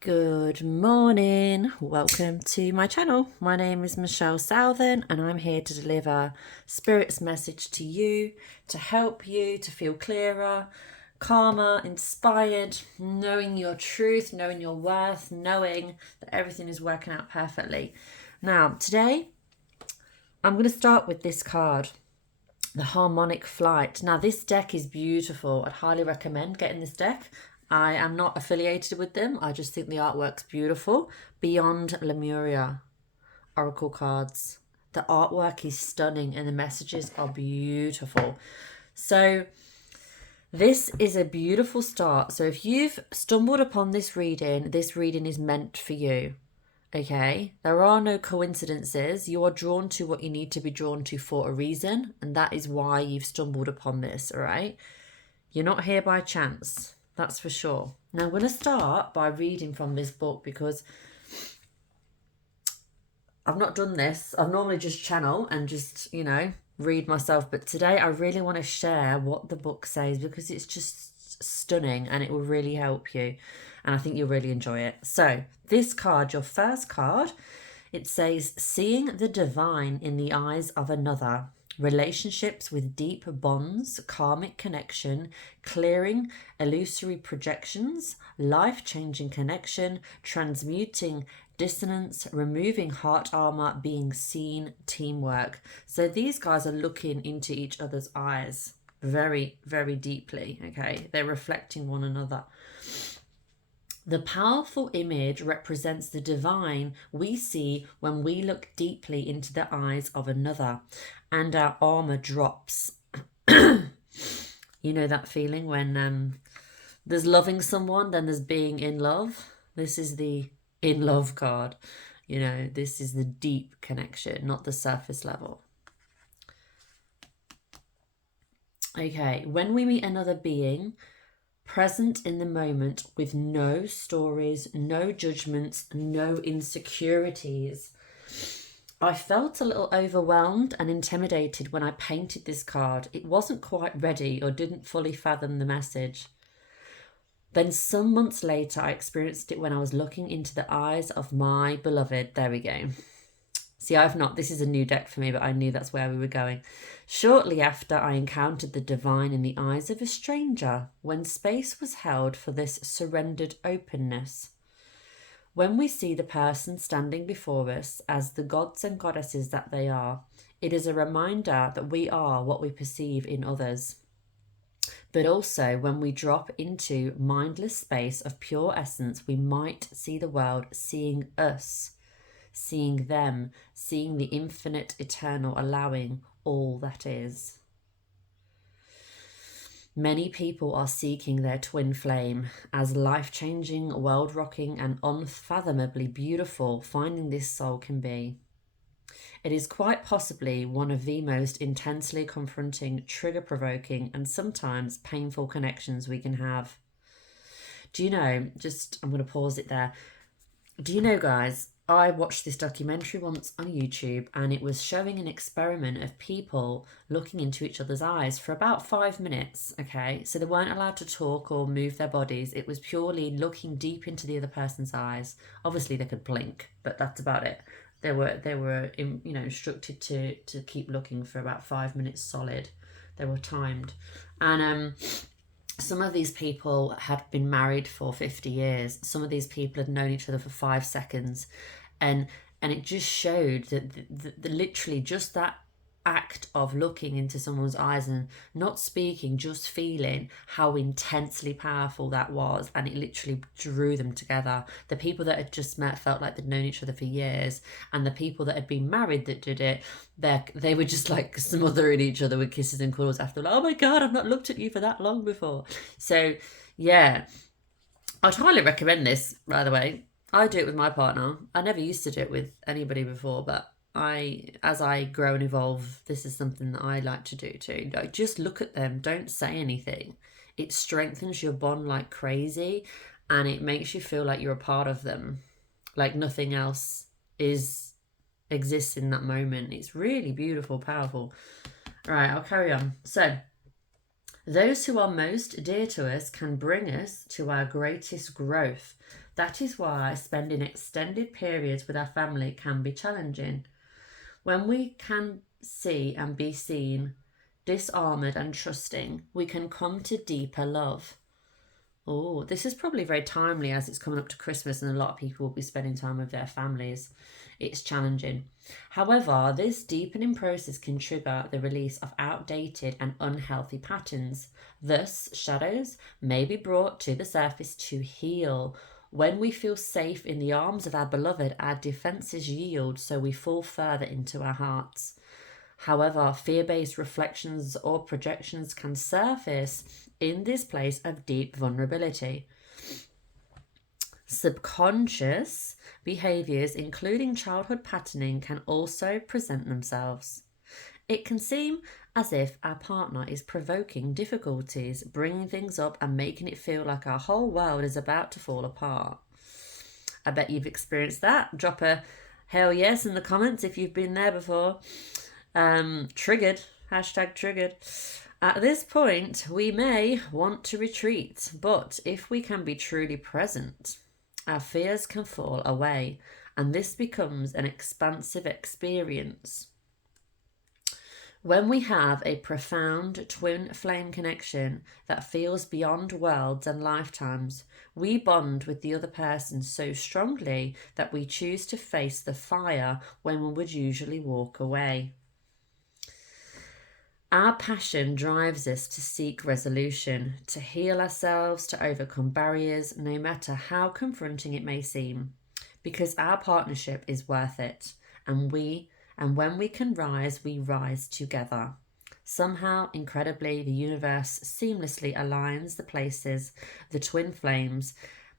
Good morning. Welcome to my channel. My name is Michelle Southan and I'm here to deliver Spirit's message to you, to help you to feel clearer, calmer, inspired, knowing your truth, knowing your worth, knowing that everything is working out perfectly. Now, today I'm going to start with this card, the Harmonic Flight. Now, this deck is beautiful. I'd highly recommend getting this deck. I am not affiliated with them. I just think the artwork's beautiful. Beyond Lemuria Oracle cards. The artwork is stunning and the messages are beautiful. So this is a beautiful start. So if you've stumbled upon this reading is meant for you. Okay, there are no coincidences. You are drawn to what you need to be drawn to for a reason, and that is why you've stumbled upon this, all right? You're not here by chance, that's for sure. Now, I'm going to start by reading from this book because I've not done this. I've normally just channel and just, read myself, but today I really want to share what the book says because it's just stunning and it will really help you. And I think you'll really enjoy it. So this card, your first card, it says, seeing the divine in the eyes of another, relationships with deep bonds, karmic connection, clearing illusory projections, life-changing connection, transmuting dissonance, removing heart armor, being seen, teamwork. So these guys are looking into each other's eyes very, very deeply, okay? They're reflecting one another. The powerful image represents the divine we see when we look deeply into the eyes of another and our armor drops. You know that feeling when there's loving someone, then there's being in love? This is the in love card. This is the deep connection, not the surface level. Okay, when we meet another being, present in the moment with no stories, no judgments, no insecurities. I felt a little overwhelmed and intimidated when I painted this card. It wasn't quite ready or didn't fully fathom the message. Then some months later, I experienced it when I was looking into the eyes of my beloved. There we go. See, this is a new deck for me, but I knew that's where we were going. Shortly after, I encountered the divine in the eyes of a stranger when space was held for this surrendered openness. When we see the person standing before us as the gods and goddesses that they are, it is a reminder that we are what we perceive in others. But also, when we drop into mindless space of pure essence, we might see the world seeing us, seeing them, seeing the infinite, eternal, allowing all that is. Many people are seeking their twin flame as life-changing, world-rocking, and unfathomably beautiful finding this soul can be. It is quite possibly one of the most intensely confronting, trigger-provoking, and sometimes painful connections we can have. Do you know, I'm going to pause it there. Do you know, guys, I watched this documentary once on YouTube and it was showing an experiment of people looking into each other's eyes for about 5 minutes, okay? So they weren't allowed to talk or move their bodies. It was purely looking deep into the other person's eyes. Obviously, they could blink, but that's about it. They were instructed to keep looking for about 5 minutes solid. They were timed. And some of these people had been married for 50 years. Some of these people had known each other for 5 seconds. And it just showed that literally just that act of looking into someone's eyes and not speaking, just feeling how intensely powerful that was. And it literally drew them together. The people that had just met felt like they'd known each other for years. And the people that had been married that did it, they were just like smothering each other with kisses and cuddles after, like, oh my God, I've not looked at you for that long before. So yeah, I'd highly recommend this, by the way. I do it with my partner. I never used to do it with anybody before, but as I grow and evolve, this is something that I like to do too. Like, just look at them, don't say anything. It strengthens your bond like crazy and it makes you feel like you're a part of them, like nothing else exists in that moment. It's really beautiful, powerful. All right, I'll carry on. So, those who are most dear to us can bring us to our greatest growth. That is why spending extended periods with our family can be challenging. When we can see and be seen, disarmored and trusting, we can come to deeper love. Oh, this is probably very timely as it's coming up to Christmas and a lot of people will be spending time with their families. It's challenging. However, this deepening process can trigger the release of outdated and unhealthy patterns. Thus, shadows may be brought to the surface to heal. When we feel safe in the arms of our beloved, our defenses yield, so we fall further into our hearts. However, fear based reflections or projections can surface in this place of deep vulnerability. Subconscious behaviors, including childhood patterning, can also present themselves. It can seem as if our partner is provoking difficulties, bringing things up, and making it feel like our whole world is about to fall apart. I bet you've experienced that. Drop a hell yes in the comments if you've been there before. Triggered. Hashtag triggered. At this point, we may want to retreat, but if we can be truly present, our fears can fall away, and this becomes an expansive experience. When we have a profound twin flame connection that feels beyond worlds and lifetimes, we bond with the other person so strongly that we choose to face the fire when we would usually walk away. Our passion drives us to seek resolution, to heal ourselves, to overcome barriers, no matter how confronting it may seem, because our partnership is worth it, and when we can rise, we rise together. Somehow, incredibly, the universe seamlessly aligns the places the twin flames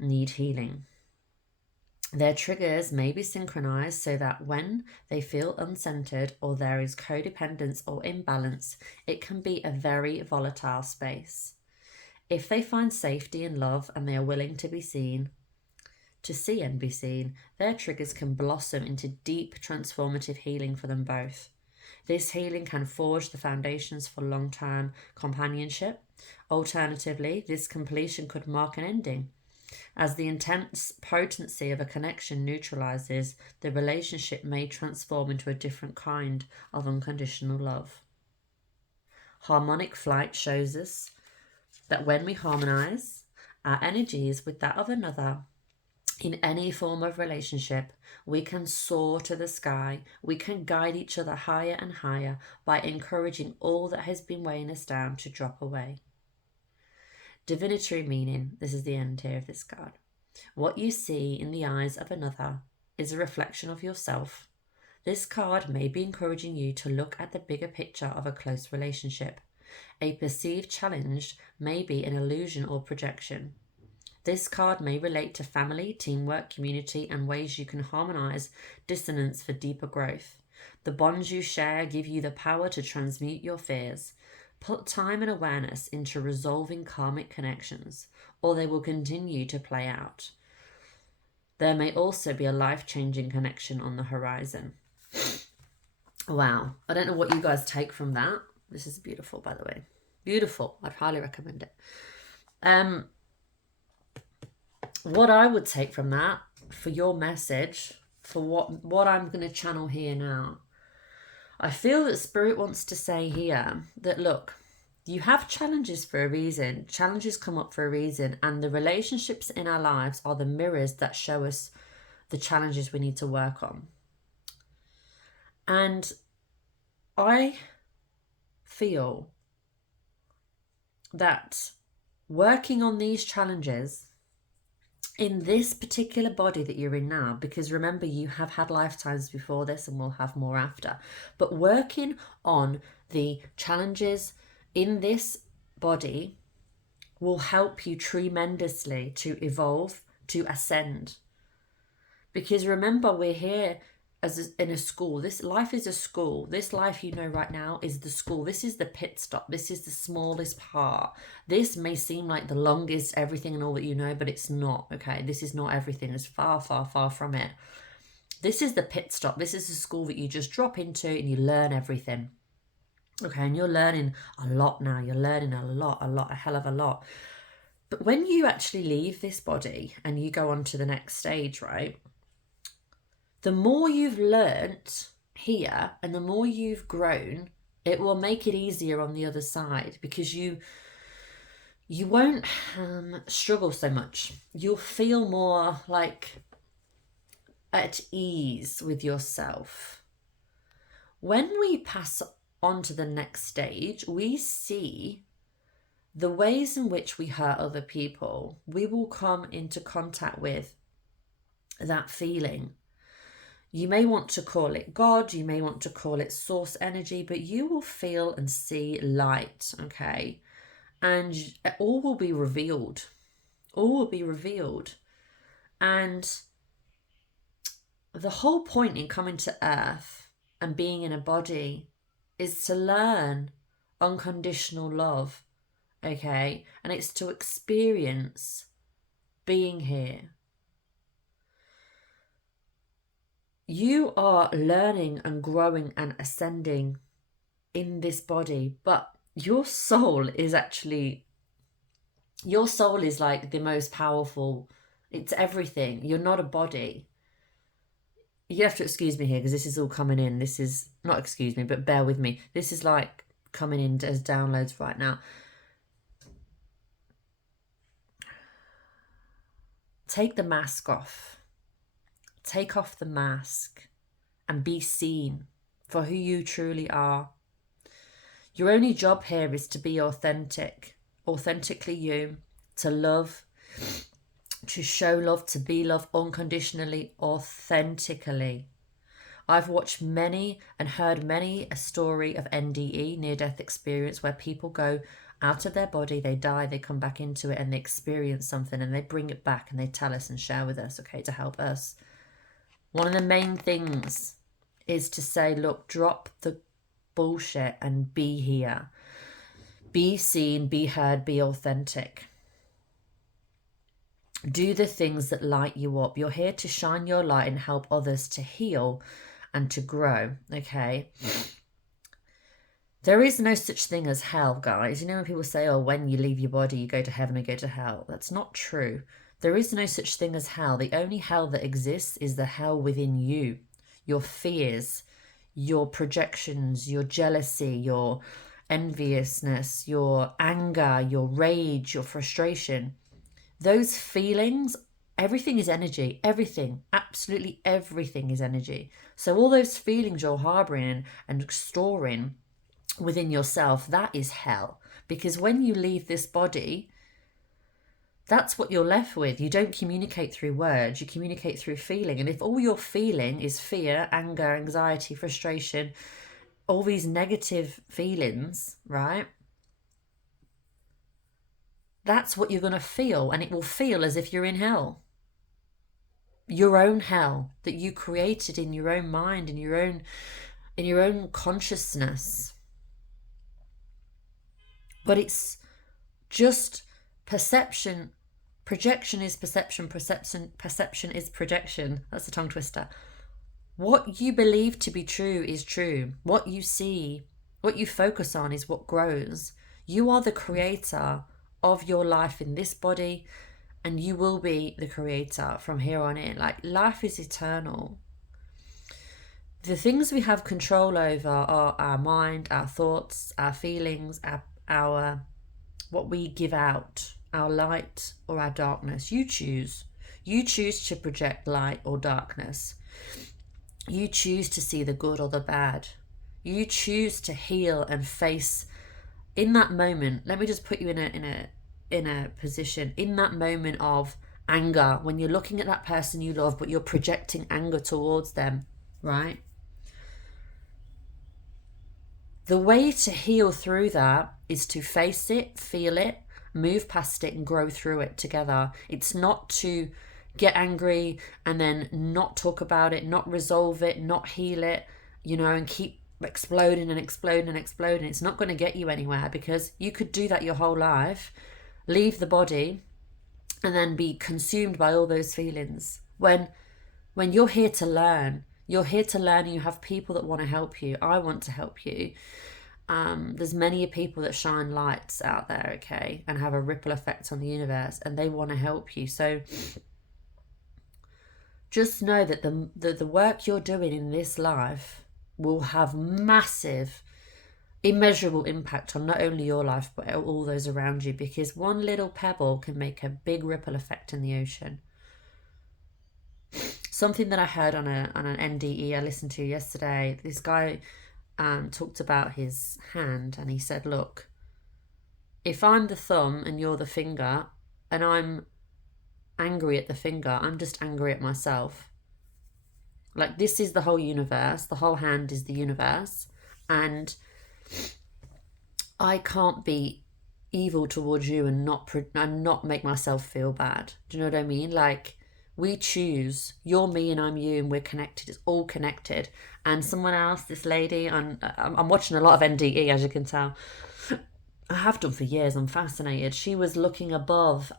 need healing. Their triggers may be synchronized so that when they feel uncentered or there is codependence or imbalance, it can be a very volatile space. If they find safety and love and they are willing to be seen, to see and be seen, their triggers can blossom into deep transformative healing for them both. This healing can forge the foundations for long-term companionship. Alternatively, this completion could mark an ending. As the intense potency of a connection neutralizes, the relationship may transform into a different kind of unconditional love. Harmonic flight shows us that when we harmonize our energies with that of another, in any form of relationship, we can soar to the sky. We can guide each other higher and higher by encouraging all that has been weighing us down to drop away. Divinatory meaning, this is the end here of this card. What you see in the eyes of another is a reflection of yourself. This card may be encouraging you to look at the bigger picture of a close relationship. A perceived challenge may be an illusion or projection. This card may relate to family, teamwork, community, and ways you can harmonize dissonance for deeper growth. The bonds you share give you the power to transmute your fears. Put time and awareness into resolving karmic connections, or they will continue to play out. There may also be a life-changing connection on the horizon. Wow. I don't know what you guys take from that. This is beautiful, by the way. Beautiful. I'd highly recommend it. What I would take from that for your message, for what I'm going to channel here now, I feel that Spirit wants to say here that, look, you have challenges for a reason. Challenges come up for a reason, and the relationships in our lives are the mirrors that show us the challenges we need to work on. And I feel that working on these challenges in this particular body that you're in now, because remember, you have had lifetimes before this and will have more after, but working on the challenges in this body will help you tremendously to evolve, to ascend. Because remember, we're here in a school. This life is a school. This life you know right now is the school. This is the pit stop. This is the smallest part. This may seem like the longest everything and all that you know, but it's not, okay? This is not everything. It's far, far, far from it. This is the pit stop. This is the school that you just drop into and you learn everything. Okay, and you're learning a lot now. You're learning a lot, a hell of a lot. But when you actually leave this body and you go on to the next stage, right? The more you've learnt here and the more you've grown, it will make it easier on the other side, because you won't struggle so much. You'll feel more like at ease with yourself. When we pass on to the next stage, we see the ways in which we hurt other people. We will come into contact with that feeling. You may want to call it God, you may want to call it source energy, but you will feel and see light, okay? And all will be revealed. All will be revealed. And the whole point in coming to Earth and being in a body is to learn unconditional love, okay? And it's to experience being here. You are learning and growing and ascending in this body, but your soul is like the most powerful. It's everything. You're not a body. You have to excuse me here because this is all coming in. This is not, excuse me, but bear with me. This is like coming in as downloads right now. Take the mask off. Take off the mask and be seen for who you truly are. Your only job here is to be authentic, authentically you, to love, to show love, to be loved unconditionally, authentically. I've watched many and heard many a story of NDE, near-death experience, where people go out of their body, they die, they come back into it and they experience something and they bring it back and they tell us and share with us, okay, to help us. One of the main things is to say, look, drop the bullshit and be here. Be seen, be heard, be authentic. Do the things that light you up. You're here to shine your light and help others to heal and to grow, okay? There is no such thing as hell, guys. You know when people say, oh, when you leave your body, you go to heaven or go to hell. That's not true. There is no such thing as hell. The only hell that exists is the hell within you. Your fears, your projections, your jealousy, your enviousness, your anger, your rage, your frustration. Those feelings, everything is energy. Everything, absolutely everything is energy. So all those feelings you're harboring and storing within yourself, that is hell. Because when you leave this body, that's what you're left with. You don't communicate through words, you communicate through feeling. And if all you're feeling is fear, anger, anxiety, frustration, all these negative feelings, right? That's what you're going to feel. And it will feel as if you're in hell. Your own hell that you created in your own mind, in your own consciousness. But it's just perception. Projection is perception. Perception is projection. That's a tongue twister. What you believe to be true is true. What you see, what you focus on is what grows. You are the creator of your life in this body, and you will be the creator from here on in. Like, life is eternal. The things we have control over are our mind, our thoughts, our feelings, our what we give out, our light or our darkness. You choose. You choose to project light or darkness. You choose to see the good or the bad. You choose to heal and face in that moment. Let me just put you in a position in that moment of anger, when you're looking at that person you love but you're projecting anger towards them, right? The way to heal through that is to face it, feel it, move past it and grow through it together. It's not to get angry and then not talk about it, not resolve it, not heal it, and keep exploding and exploding and exploding. It's not going to get you anywhere, because you could do that your whole life, leave the body and then be consumed by all those feelings. When you're here to learn, and you have people that want to help you. I want to help you. There's many people that shine lights out there, okay, and have a ripple effect on the universe, and they want to help you. So just know that the work you're doing in this life will have massive, immeasurable impact on not only your life but all those around you, because one little pebble can make a big ripple effect in the ocean. Something that I heard on an NDE I listened to yesterday, this guy talked about his hand, and he said, look, if I'm the thumb and you're the finger, and I'm angry at the finger, I'm just angry at myself. Like, this is the whole universe. The whole hand is the universe. And I can't be evil towards you and not make myself feel bad. Do you know what I mean? Like, we choose. You're me and I'm you, and we're connected. It's all connected. And someone else, this lady, I'm watching a lot of NDE, as you can tell. I have done for years. I'm fascinated. She was looking above.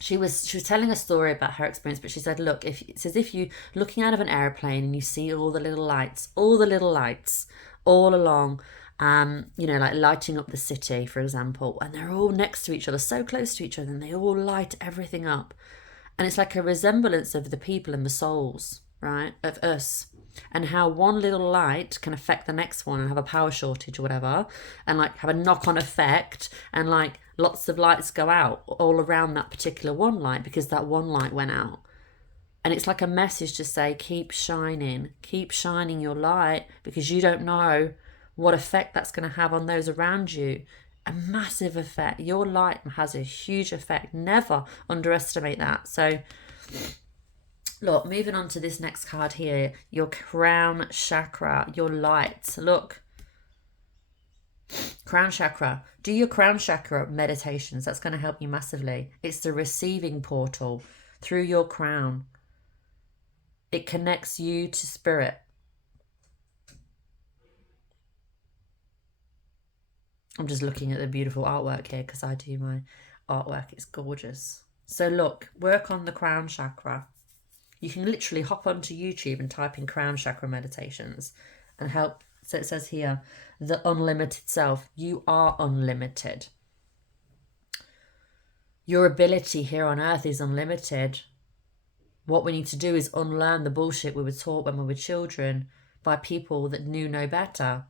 She was telling a story about her experience, but she said, look, if it's as if you looking out of an airplane and you see all the little lights all along, like lighting up the city, for example, and they're all next to each other, so close to each other, and they all light everything up. And it's like a resemblance of the people and the souls, right, of us, and how one little light can affect the next one and have a power shortage or whatever, and like have a knock-on effect, and like lots of lights go out all around that particular one light because that one light went out. And it's like a message to say, keep shining your light, because you don't know what effect that's going to have on those around you. A massive effect. Your light has a huge effect. Never underestimate that. So look, moving on to this next card here, your crown chakra, your light. Look, crown chakra. Do your crown chakra meditations. That's going to help you massively. It's the receiving portal through your crown. It connects you to spirit. I'm just looking at the beautiful artwork here because I do my artwork. It's gorgeous. So look, work on the crown chakra. You can literally hop onto YouTube and type in crown chakra meditations and help. So it says here, the unlimited self. You are unlimited. Your ability here on earth is unlimited. What we need to do is unlearn the bullshit we were taught when we were children by people that knew no better.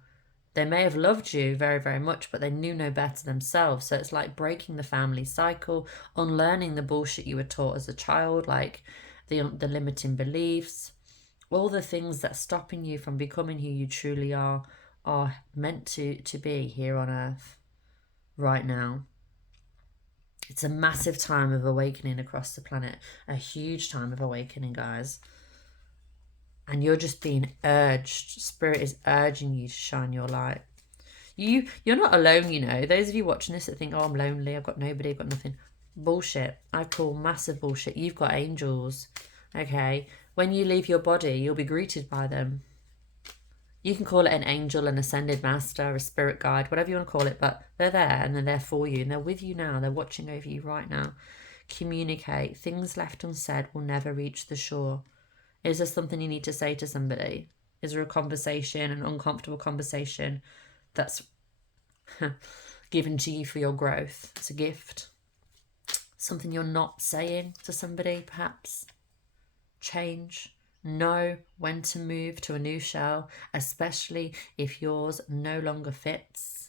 They may have loved you very, very much, but they knew no better themselves. So it's like breaking the family cycle, unlearning the bullshit you were taught as a child, like the limiting beliefs, all the things that stopping you from becoming who you truly are meant to be here on earth right now. It's a massive time of awakening across the planet, a huge time of awakening, guys. And you're just being urged. Spirit is urging you to shine your light. You're not alone, you know. Those of you watching this that think, oh, I'm lonely, I've got nobody, I've got nothing. Bullshit. I call massive bullshit. You've got angels, okay? When you leave your body, you'll be greeted by them. You can call it an angel, an ascended master, a spirit guide, whatever you want to call it, but they're there and they're there for you and they're with you now. They're watching over you right now. Communicate. Things left unsaid will never reach the shore. Is there something you need to say to somebody? Is there a conversation, an uncomfortable conversation that's given to you for your growth? It's a gift. Something you're not saying to somebody, perhaps. Change. Know when to move to a new shell, especially if yours no longer fits.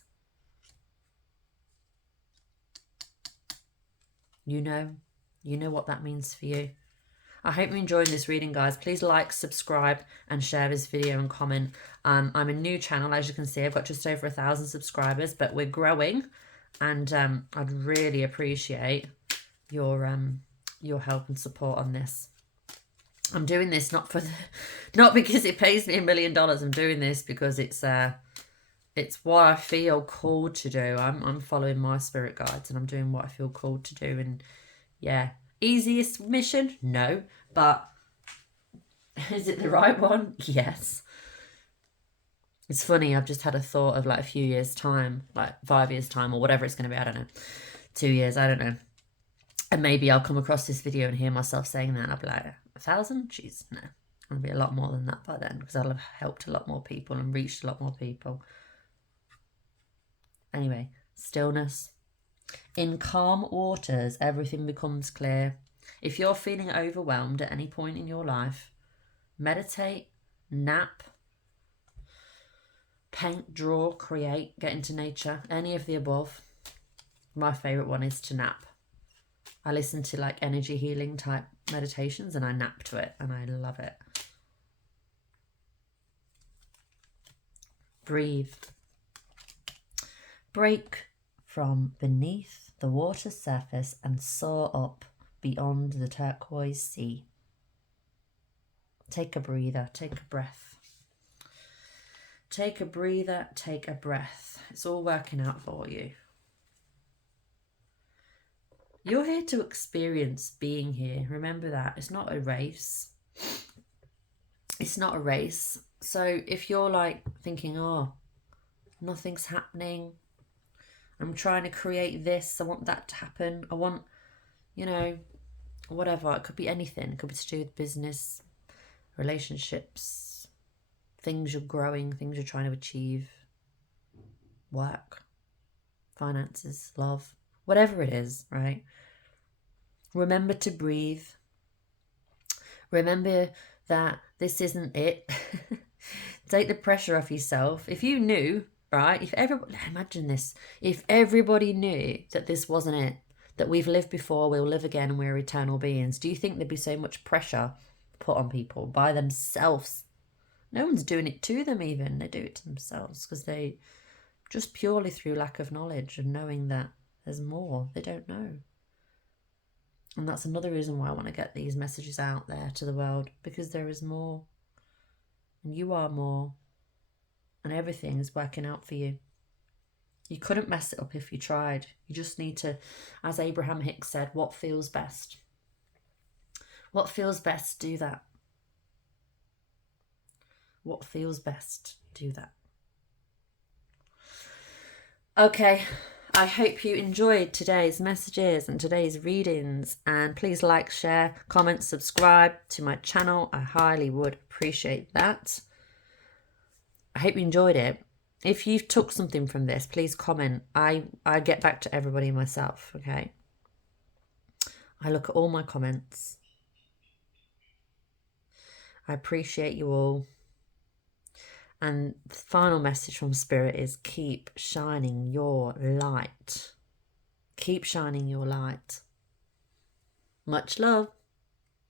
You know what that means for you. I hope you're enjoying this reading, guys. Please like, subscribe, and share this video and comment. I'm a new channel, as you can see. I've got just over 1,000 subscribers, but we're growing, and I'd really appreciate your help and support on this. I'm doing this not because it pays me $1 million. I'm doing this because it's what I feel called to do. I'm following my spirit guides and I'm doing what I feel called to do. And yeah, easiest mission? No, but is it the right one? Yes. It's funny. I've just had a thought of like a few years time, like 5 years time or whatever it's going to be. I don't know. 2 years. I don't know. And maybe I'll come across this video and hear myself saying that and I'll be like, 1,000? Jeez, no. It'll be a lot more than that by then because I'll have helped a lot more people and reached a lot more people. Anyway, stillness. In calm waters, everything becomes clear. If you're feeling overwhelmed at any point in your life, meditate, nap, paint, draw, create, get into nature, any of the above. My favourite one is to nap. I listen to like energy healing type meditations and I nap to it and I love it. Breathe. Break from beneath the water's surface and soar up beyond the turquoise sea. Take a breather, take a breath. Take a breather, take a breath. It's all working out for you. You're here to experience being here. Remember that. It's not a race. It's not a race. So if you're like thinking, oh, nothing's happening, I'm trying to create this, I want that to happen, I want, you know, whatever. It could be anything. It could be to do with business, relationships, things you're growing, things you're trying to achieve, work, finances, love, whatever it is, right? Remember to breathe. Remember that this isn't it. Take the pressure off yourself. If you knew, right, if everybody, imagine this, if everybody knew that this wasn't it, that we've lived before, we'll live again, and we're eternal beings, do you think there'd be so much pressure put on people by themselves? No one's doing it to them even. They do it to themselves because they, just purely through lack of knowledge and knowing that there's more, they don't know. And that's another reason why I want to get these messages out there to the world, because there is more. And you are more. And everything is working out for you. You couldn't mess it up if you tried. You just need to, as Abraham Hicks said, what feels best? What feels best, do that. What feels best, do that. Okay, I hope you enjoyed today's messages and today's readings, and please like, share, comment, subscribe to my channel. I highly would appreciate that. I hope you enjoyed it. If you took something from this, please comment. I get back to everybody myself, okay? I look at all my comments. I appreciate you all. And the final message from Spirit is keep shining your light. Keep shining your light. Much love.